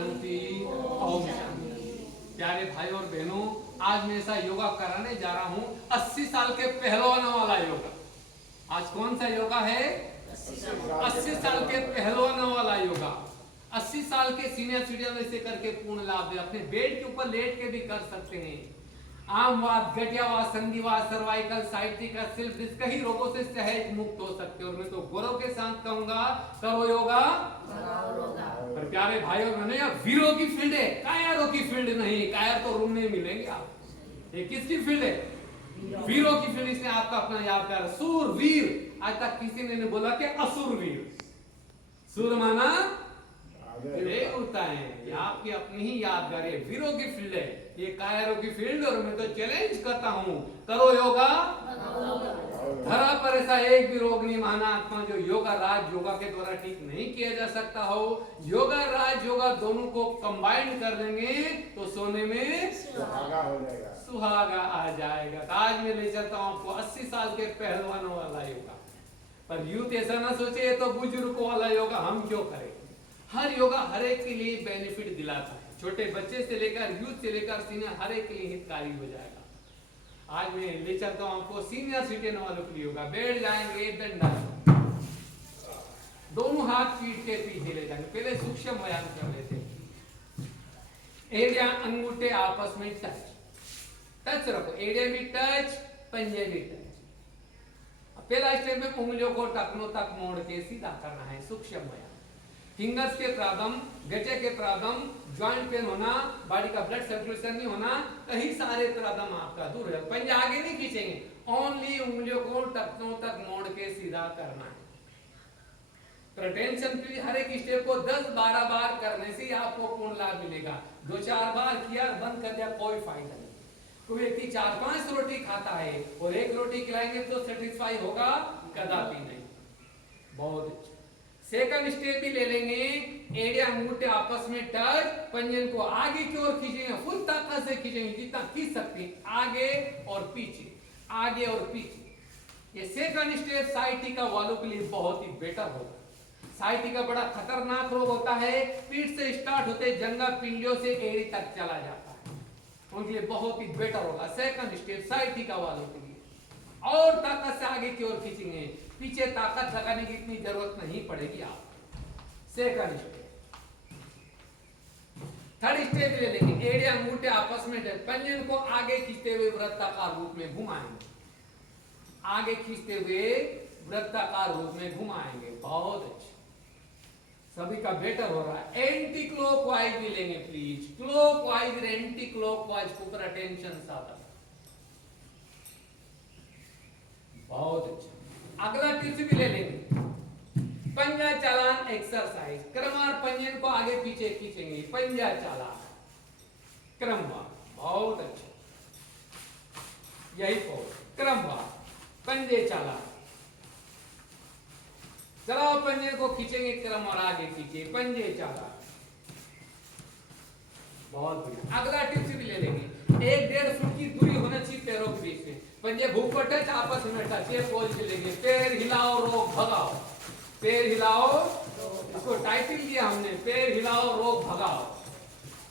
शांति, ओम शांति। प्यारे भाई और बहनों, आज मैं ऐसा योगा कराने जा रहा हूँ 80 साल के पहलवानों वाला योगा। आज कौन सा योगा है? 80 साल के पहलवानों वाला योगा। 80 साल के सीनियर सिटीजन से करके पूर्ण लाभ दे। अपने बेड के ऊपर लेट के भी कर सकते हैं। आमवात, गठियावात, संधिवात, सर्वाइकल, साइटिका, स्लिप डिस्क कई रोगों से सहज मुक्त हो सकते हो। और मैं तो गौरव के साथ कहूंगा, करो योगा। पर प्यारे भाई और बहनों, वीरों की फील्ड है, कायरों की फील्ड नहीं। कायर तो रूम में मिलेंगे आप। ये किसकी फील्ड है? वीरों की फील्ड। इसने आपका अपना याद कर, सूर वीर। आज तक किसी ने नहीं बोला कि असुर वीर। सूर माना होता है, ये आपकी अपनी ही यादगार है। वीरों की फील्ड है, ये कायरों की फील्ड। और मैं तो चैलेंज करता हूं, करो योगा। धरा पर ऐसा एक भी रोग नहीं माना आत्मा जो योगा राज योगा के द्वारा ठीक नहीं किया जा सकता हो। योगा राज योगा दोनों को कंबाइन कर देंगे तो सोने में सुहागा हो जाएगा, सुहागा आ जाएगा। तो आज मैं ले चलता हूं आपको 80 साल के पहलवानों वाला योगा। पर यूथ ऐसा ना सोचे ये तो बुजुर्गों वाला योगा हम क्यों करें। हर योगा हर एक के लिए बेनिफिट दिलाता है। छोटे बच्चे से लेकर यूथ से लेकर सीनियर हर एक के लिए हितकारी हो जाएगा। आज मैं ले चलता हूं आपको सीनियर सिटीजन वालों के लिए योगा। बैठ जाएंगे, दंडा, दोनों हाथ पीठ के पीछे ले जाएंगे। पहले सूक्ष्म व्यायाम कर लेते हैं। एड़िया अंगूठे आपस में टच रखो। एड़िया भी टच, पंजे भी टच। पहला स्टेप में उंगलियों को टखनों तक मोड़ के सीधा करना है, सूक्ष्म व्यायाम। फिंगर्स के प्रारंभ, गचे के प्रारंभ, जॉइंट पेन होना, बॉडी का ब्लड सर्कुलेशन नहीं होना, कई सारे प्रारंभ आपका दूर है। पंजा आगे नहीं खींचेंगे, ओनली उंगलियों को टखनों तक मोड़ के सीधा करना है। टेंशन फ्री हर एक स्टेप को 10-12 बार करने से आपको पूर्ण लाभ मिलेगा। 2-4 बार किया, बंद कर दिया, कोई फायदा नहीं। कोई व्यक्ति 4-5 रोटी खाता है और एक रोटी खिलाएंगे तो सेटिस्फाई होगा? कदापि नहीं। बहुत अच्छा। सेकंड स्टेप भी ले लेंगे। एड़िया अंगूठे आपस में टच, पंजन को आगे की ओर खींचेंगे, फुल ताकत से खींचेंगे जितना खींच सकते हैं, आगे और पीछे, आगे और पीछे। ये सेकंड स्टेप साइटिका वालों के लिए बहुत ही बेटर होगा। साइटिका बड़ा खतरनाक रोग होता है। पीठ से स्टार्ट होते जंगा पिंडियों से एड़ी तक चला जाता है। उनके लिए बहुत ही बेटर होगा सेकंड स्टेप साइटिका वालों के लिए। और ताकत से आगे की ओर खींचेंगे, पीछे ताकत लगाने की इतनी जरूरत नहीं पड़ेगी आप। Second step. थर्ड स्टेप ले लेंगे। एड़िया अंगूठे आपस में टच, पंजन को आगे खींचते हुए वृत्ताकार रूप में घुमाएंगे, आगे खींचते हुए वृत्ताकार रूप में घुमाएंगे। बहुत अच्छा, सभी का बेटर हो रहा है। एंटी क्लॉकवाइज भी लेंगे प्लीज। क्लॉकवाइज और एंटी क्लॉकवाइज को ऊपर अटेंशन साधा। बहुत अच्छा। अगला टिप्स भी ले लेंगे। पंजा चालान एक्सरसाइज। क्रमवार पंजन को आगे पीछे खींचेंगे, पंजा चालान क्रमवार। बहुत अच्छा, यही पोज क्रमवार पंजे चालान। चलाओ, पंजे को खींचेंगे क्रम और आगे खींचे, पंजे चालान। बहुत बढ़िया। अगला टिप्स भी ले लेंगे। 1-1.5 फुट की दूरी होना चाहिए पैरों के बीच में। पंजे भूख पर टच, आपस में टच। ये पोज चलेंगे। पैर हिलाओ, रोक भगाओ। पैर हिलाओ, इसको टाइटल दिया हमने, पैर हिलाओ, रोक भगाओ।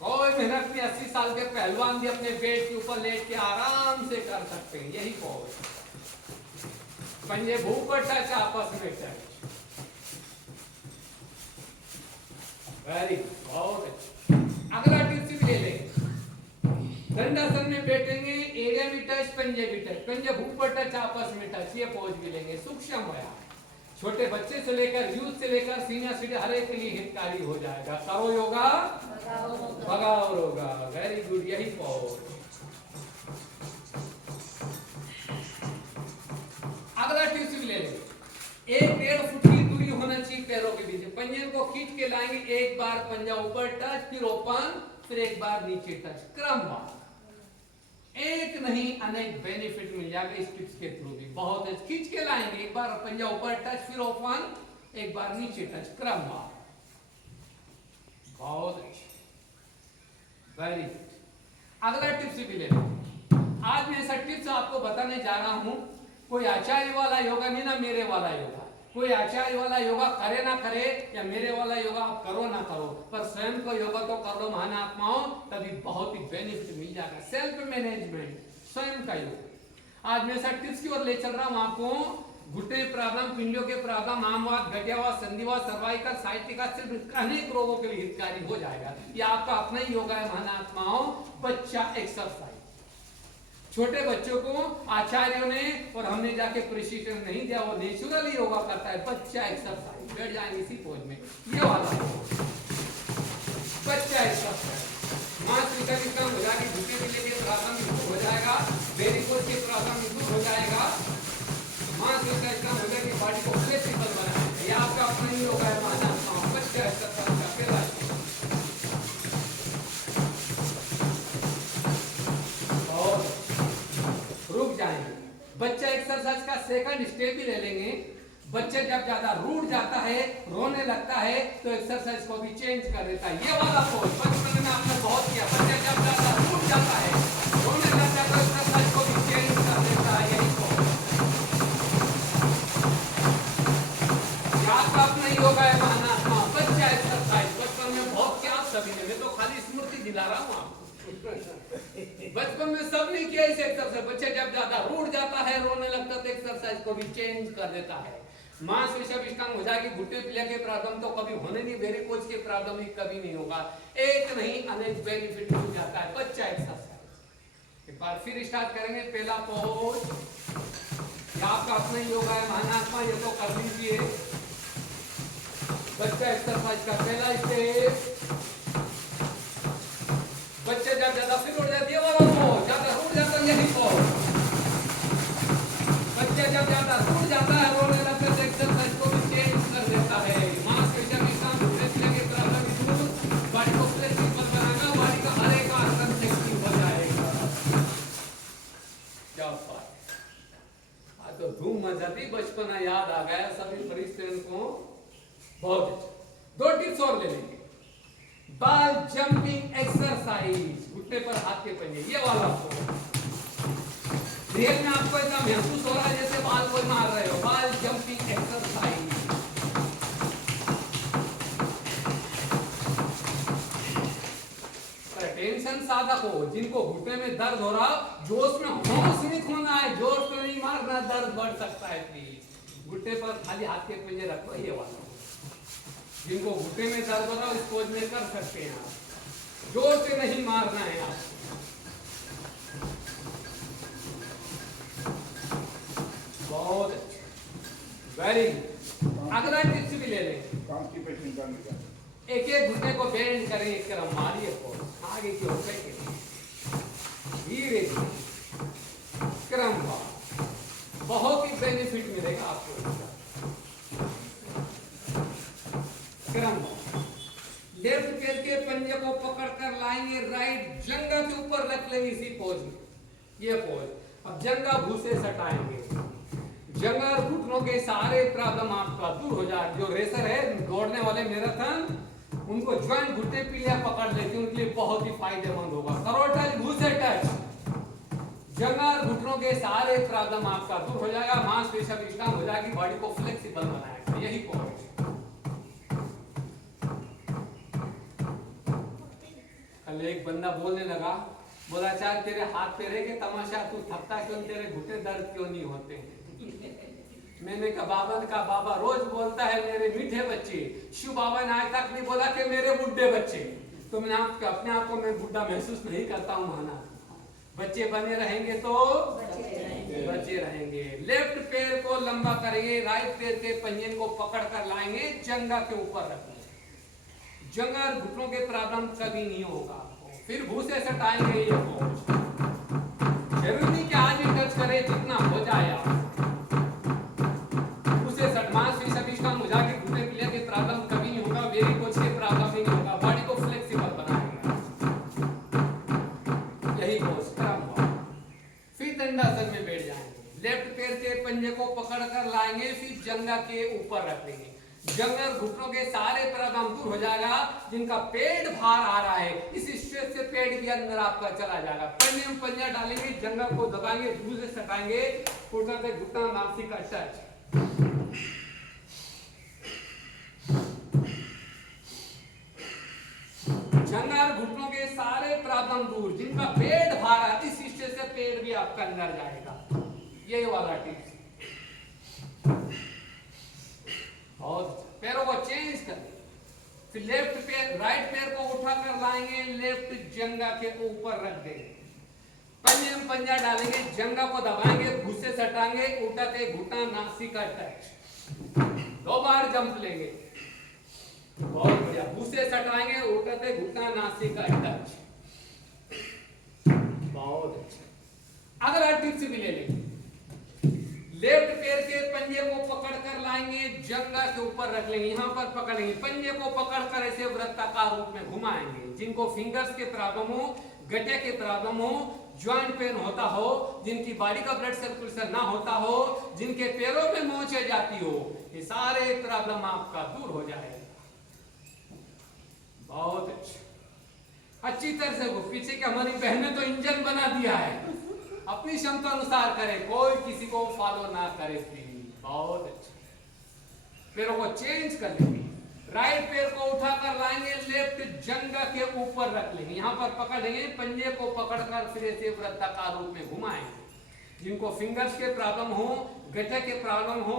कोई मेहनत नहीं। 80 साल के पहलवान भी अपने बेड के ऊपर लेट के आराम से कर सकते हैं। यही पोज। पंजे भूख पर टच, आपस में टच। वेरी बहुत अच्छा। अगला टिप्स भी ले लेंगे। दंडासन में बैठेंगे, एरिया भी टच, पंजे भी टच, पंजे भूख पर टच, आपस में टच। ये पोज भी लेंगे। सूक्ष्म व्यायाम छोटे बच्चे से लेकर यूथ से लेकर सीनियर सिटीजन हर एक के लिए हितकारी हो जाएगा। करो योगा, भगाओ रोगा। वेरी गुड, यही पोज। अगला टिप्स भी ले लेंगे। 1-1.5 फुट की दूरी होना चाहिए पैरों के बीच। पंजन को खींच के लाएंगे, एक बार पंजा ऊपर टच, फिर ओपन, फिर एक बार नीचे टच, क्रमवार। एक नहीं अनेक बेनिफिट मिल जाएगा इस टिप्स के थ्रू भी। बहुत अच्छे। खींच के लाएंगे, एक बार पंजा ऊपर टच, फिर ओपन, एक बार नीचे टच, क्रमवार। बहुत अच्छे, वेरी गुड। अगला टिप्स भी ले लेंगे। आज मैं ऐसा टिप्स आपको बताने जा रहा हूं। कोई आचार्य वाला योगा नहीं ना मेरे वाला योगा। कोई आचार्य वाला योगा करे ना करे या मेरे वाला योगा आप करो ना करो, पर स्वयं को योगा तो कर लो महानात्माओं, तभी बहुत ही बेनिफिट मिल जाएगा। सेल्फ मैनेजमेंट, स्वयं का योग। आज मैं सब टिप्स की ओर ले चल रहा हूँ आपको। घुटने प्रॉब्लम, पिंडों के प्रॉब्लम, आमवात, गठियावात, संधिवात, सर्वाइकल, साइटिका, सिर्फ अनेक रोगों के लिए हितकारी हो जाएगा। ये आपका अपना ही योगा है महानात्माओं। बच्चा एक्सरसाइज, छोटे बच्चों को आचार्यों ने और हमने जाके प्रशिक्षण नहीं दिया, वो नेचुरली योगा करता है। बच्चा एक्सरसाइज, बैठ जाएंगे इसी पोज में, ये वाला बच्चा एक्सरसाइज। मांसपेशियां की कम हो जाएगी, घुटने पीछे के प्रॉब्लम दूर हो जाएगा, वेरिकोज के प्रॉब्लम दूर हो जाएगा, मांसपेशियां कम हो जाएगी, बॉडी को फ्लेक्सिबल बनाएगा। ये आपका अपना ही योगा है महानात्माओं। बच्चा एक्सरसाइज का पहला बच्चा एक्सरसाइज का सेकंड स्टेप भी ले लेंगे। बच्चे जब ज्यादा रूठ जाता है, रोने लगता है, तो एक्सरसाइज को भी चेंज कर देता है। ये वाला पोज बचपन में आपने बहुत किया। बच्चा जब ज्यादा रूठ जाता है, रोने लगता है, तो एक्सरसाइज को भी चेंज कर देता है। यही पोज आपका अपना योगा है महानात्मा। बच्चा एक्सरसाइज बचपन में बहुत किया आप सभी ने, मैं तो खाली स्मृति दिला रहा हूँ आपको। बचपन में सबने किया इसे एक्सरसाइज। बच्चे जब ज्यादा रूठ जाता है, रोने लगता है, तो एक्सरसाइज को भी चेंज कर देता है। मांसपेशियां स्ट्रांग हो जाएगी, घुटने पीलिया के प्रॉब्लम तो कभी होने नहीं, वेरिकोज के प्रॉब्लम भी कभी नहीं होगा। एक नहीं अनेक बेनिफिट मिल जाता है। बच्चा एक्सरसाइज एक बार फिर स्टार्ट करेंगे। पहला पोज, ये आपका अपना योगा है महानात्मा, ये तो कर लीजिए। बच्चा एक्सरसाइज का पहला स्टेप। बच्चे जब ज्यादा फिर उड़ जाती है, ज्यादा रूठ जाता है, यही पोज। बच्चे जब ज्यादा रूठ जाता है, रोने लगता है, एक्सरसाइज को भी चेंज कर देता है। मांसपेशियां की काम, घुटने के प्रॉब्लम दूर, बॉडी को फ्लेक्सिबल बनाएगा, बॉडी का हर एक आसन फ्लेक्सिबल हो जाएगा। क्या बात है, आज तो धूम मचाती, बचपना याद आ गया सभी परिस्थितियों को। बहुत अच्छा। 2 टिप्स और ले लेंगे। बाल जंपिंग एक्सरसाइज, घुटने पर हाथ के पंजे, ये वाला रियल में आपको ऐसा महसूस हो रहा है जैसे बाल को मार रहे हो। बाल जंपिंग एक्सरसाइज, टेंशन साधक हो, जिनको घुटने में दर्द हो रहा, जोश में होश नहीं खोना है, जोश में नहीं मारना, दर्द बढ़ सकता है। प्लीज घुटने पर खाली हाथ के पंजे रखो। ये वाला जिनको घुटने में दर्द हो रहा है, इस पोज में कर सकते हैं आप। जोर से नहीं मारना है आप। बहुत अच्छा, वेरी गुड। अगला टिप्स भी ले लें। एक एक घुटने को बेंड करें, एक तरफ मारिए पोज आगे की ओर धीरे धीरे क्रम। बहुत ही बेनिफिट मिलेगा आपको। लेफ्ट पैर के पंजे को पकड़कर लाएंगे, राइट जंघा के ऊपर रख लेंगे इसी पोज में। ये पोज। अब जंघा भूसे सटाएंगे, जंघा और घुटनों के सारे प्रॉब्लम आपका दूर हो जाए। जो रेसर है, दौड़ने वाले मैराथन, उनको ज्वाइंट घुटने पीलिया पकड़ लेते हैं, उनके लिए बहुत ही फायदेमंद होगा। करो टच, भूसे टच, जंघा और घुटनों के सारे प्रॉब्लम आपका दूर हो जाएगा। मांसपेशियां स्ट्रांग हो जाएगी, बॉडी को फ्लेक्सिबल बनाएगा। यही पोज। कल एक बंदा बोलने लगा, बोला चार तेरे हाथ पैर के तमाशा, तू थकता क्यों, तेरे घुटने दर्द क्यों नहीं होते। मैंने कहा बाबा रोज बोलता है मेरे मीठे बच्चे। शिव बाबा ने आज तक नहीं बोला कि मेरे बुड्ढे बच्चे। तो मैंने अपने आप को मैं बुढ़ा महसूस नहीं करता हूँ माना। बच्चे बने रहेंगे तो बच्चे रहेंगे। लेफ्ट पैर को लंबा करेंगे, राइट पैर के पंजे को पकड़ कर लाएंगे, जंघा के ऊपर रखेंगे। जंघा और घुटनों के प्रॉब्लम कभी नहीं होगा। फिर भूसे सटाएंगे। ये पोज जरूरी नहीं कि आज ही टच करें, जितना हो जाए आप भूसे सट। मांसपेशियां हो जाके घुटने पीलिया के प्रॉब्लम कभी नहीं होगा, वेरिकोज के प्रॉब्लम नहीं होगा, बॉडी को फ्लेक्सिबल बनाएगा। यही पोज क्रम। फिर दंडासन में बैठ जाएंगे, लेफ्ट पैर के पंजे को पकड़कर लाएंगे, फिर जंघा के ऊपर रख लेंगे। जंघा और घुटनों के सारे प्रॉब्लम दूर हो जाएगा। जिनका पेट भार आ रहा है, इस स्ट्रेस से पेट भी अंदर आपका चला जाएगा। पंजे में पंजा डालेंगे, जंघा को दबाएंगे, भूसे सटाएंगे, घुटना से घुटना, नासिका टच। घुटनों के सारे प्रॉब्लम दूर, जिनका पेट भारा, इस हिस्से से पेट भी आपका अंदर जाएगा। ये वाला टिप्स। और पैरों को चेंज कर, फिर लेफ्ट पैर, राइट पैर को उठा कर लाएंगे, लेफ्ट जंगा के ऊपर रख देंगे, पंजे में पंजा डालेंगे, जंगा को दबाएंगे, घुसे सटाएंगे, उठाते घुटना नासिका टच, 2 बार जंप लेंगे, बहुत बढ़िया, घुसे सटाएंगे, उठाते घुटना नासिका टच, बहुत अच्छा। अगला टिप्स भी ले लेंगे, लेफ्ट पैर के पंजे को पकड़ कर लाएंगे, जंगा के ऊपर रख लेंगे, यहां पर पकड़ेंगे, पंजे को पकड़ कर ऐसे वृत्ताकार रूप में घुमाएंगे। जिनको फिंगर्स के प्रॉब्लम हो, गटे के प्रॉब्लम हो, ज्वाइंट पेन होता हो, जिनकी बॉडी का ब्लड सर्कुलेशन ना होता हो, जिनके पैरों में मोचे जाती हो, ये सारे प्रॉब्लम आपका दूर हो जाएगा। बहुत अच्छा, अच्छी तरह से वो पीछे की हमारी बहनें तो इंजन बना दिया है, अपनी क्षमता अनुसार करे, कोई किसी को फॉलो ना करे प्लीज। बहुत अच्छा, पैरों को चेंज कर लेंगे, राइट पैर को उठाकर लाएंगे, लेफ्ट जंगा के ऊपर रख लेंगे, यहां पर पकड़ेंगे, पंजे को पकड़कर फिर ऐसे वृत्ताकार रूप में घुमाएंगे। जिनको फिंगर्स के प्रॉब्लम हो, गठे के प्रॉब्लम हो,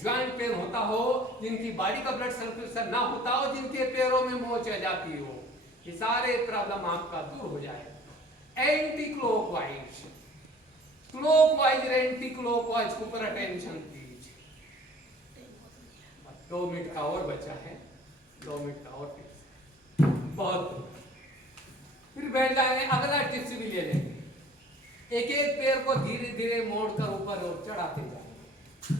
ज्वाइंट पेन होता हो, जिनकी बॉडी का ब्लड सर्कुलेशन ना होता हो, जिनके पैरों में मोच आ जाती हो, ये सारे प्रॉब्लम आपका दूर हो जाएगा। एंटी क्लॉकवाइज, क्लॉकवाइज और एंटी क्लॉकवाइज के ऊपर अटेंशन दीजिए। 2 मिनट का और बचा है, 2 मिनट का और टिप्स, बहुत। फिर बैठ जाएंगे, अगला टिप्स भी ले लेंगे, एक एक पैर को धीरे धीरे मोड़कर ऊपर और चढ़ाते जाएंगे।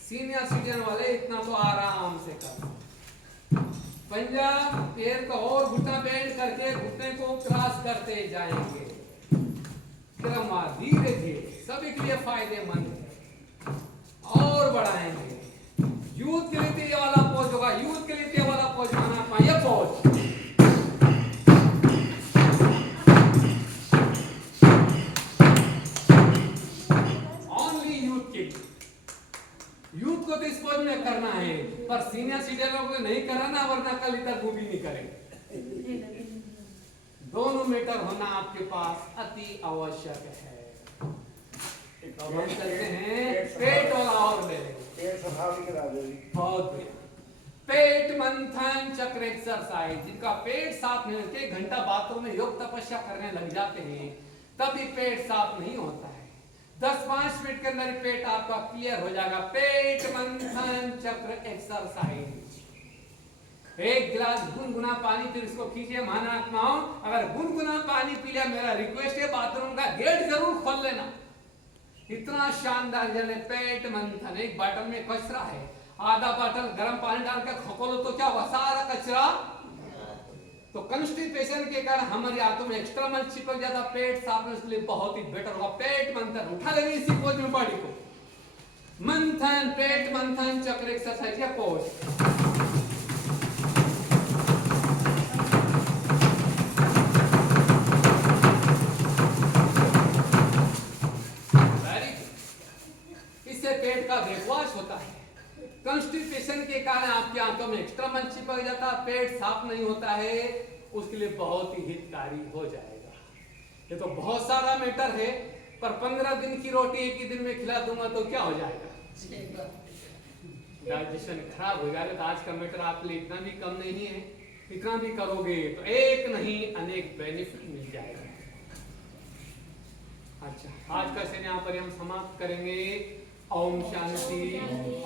सीनियर सिटीजन वाले इतना तो आराम से कर, पंजा पैर को और घुटना बेंड करके घुटने को क्रॉस करते जाएंगे, क्रम धीरे धीरे, सभी के लिए फायदेमंद है। और बढ़ाएंगे, यूथ के लिए ये वाला पोज होगा, यूथ के लिए ये वाला पोज आना पाए, पोज ओनली यूथ के लिए, यूथ को तो इस पोज में करना है, पर सीनियर सिटीजन को नहीं करना, वरना कल तक वो भी नहीं करेंगे। दोनों मीटर होना आपके पास अति आवश्यक है। तो हम चलते हैं, पेट वाला और ले लेंगे, पेट सफा भी करा दो। बहुत बढ़िया, पेट मंथन चक्र एक्सरसाइज। जिनका पेट साफ नहीं होते, घंटा बाथरूम में योग तपस्या करने लग जाते हैं, तभी पेट साफ नहीं होता है। 10-5 मिनट के अंदर पेट आपका क्लियर हो जाएगा। पेट मंथन चक्र एक्सरसाइज, 1 गिलास गुनगुना पानी, फिर इसको कीजिए महात्माओं। अगर गुनगुना पानी पी लिया, मेरा रिक्वेस्ट है बाथरूम का गेट जरूर खोल लेना, इतना शानदार जल है। पेट मंथन, एक बॉटल में कचरा है, आधा बॉटल गर्म पानी डाल के खोलो तो क्या हुआ, सारा कचरा। तो कंस्टिपेशन के कारण हमारी आंतों में एक्स्ट्रा मल चिपक जाता, पेट साफ करने के लिए बहुत ही बेटर होगा। पेट मंथन, उठा लेंगे इसी पोज में बॉडी को, मंथन, पेट मंथन चक्र एक्सरसाइज या पोज। पेट का ब्रेकवॉश होता है, कंस्टिपेशन के कारण आपकी आंतों में एक्स्ट्रा मन चिपक जाता है, पेट साफ नहीं होता है, उसके लिए बहुत ही हितकारी हो जाएगा। ये तो बहुत सारा मैटर है, पर 15 दिन की रोटी एक ही दिन में खिला दूंगा तो क्या हो जाएगा, डाइजेशन खराब हो जाएगा। तो आज का मैटर आपके लिए इतना भी कम नहीं है, इतना भी करोगे तो एक नहीं अनेक बेनिफिट मिल जाएगा। अच्छा, आज का सेशन यहाँ पर हम समाप्त करेंगे। ओम शांति,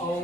ओम।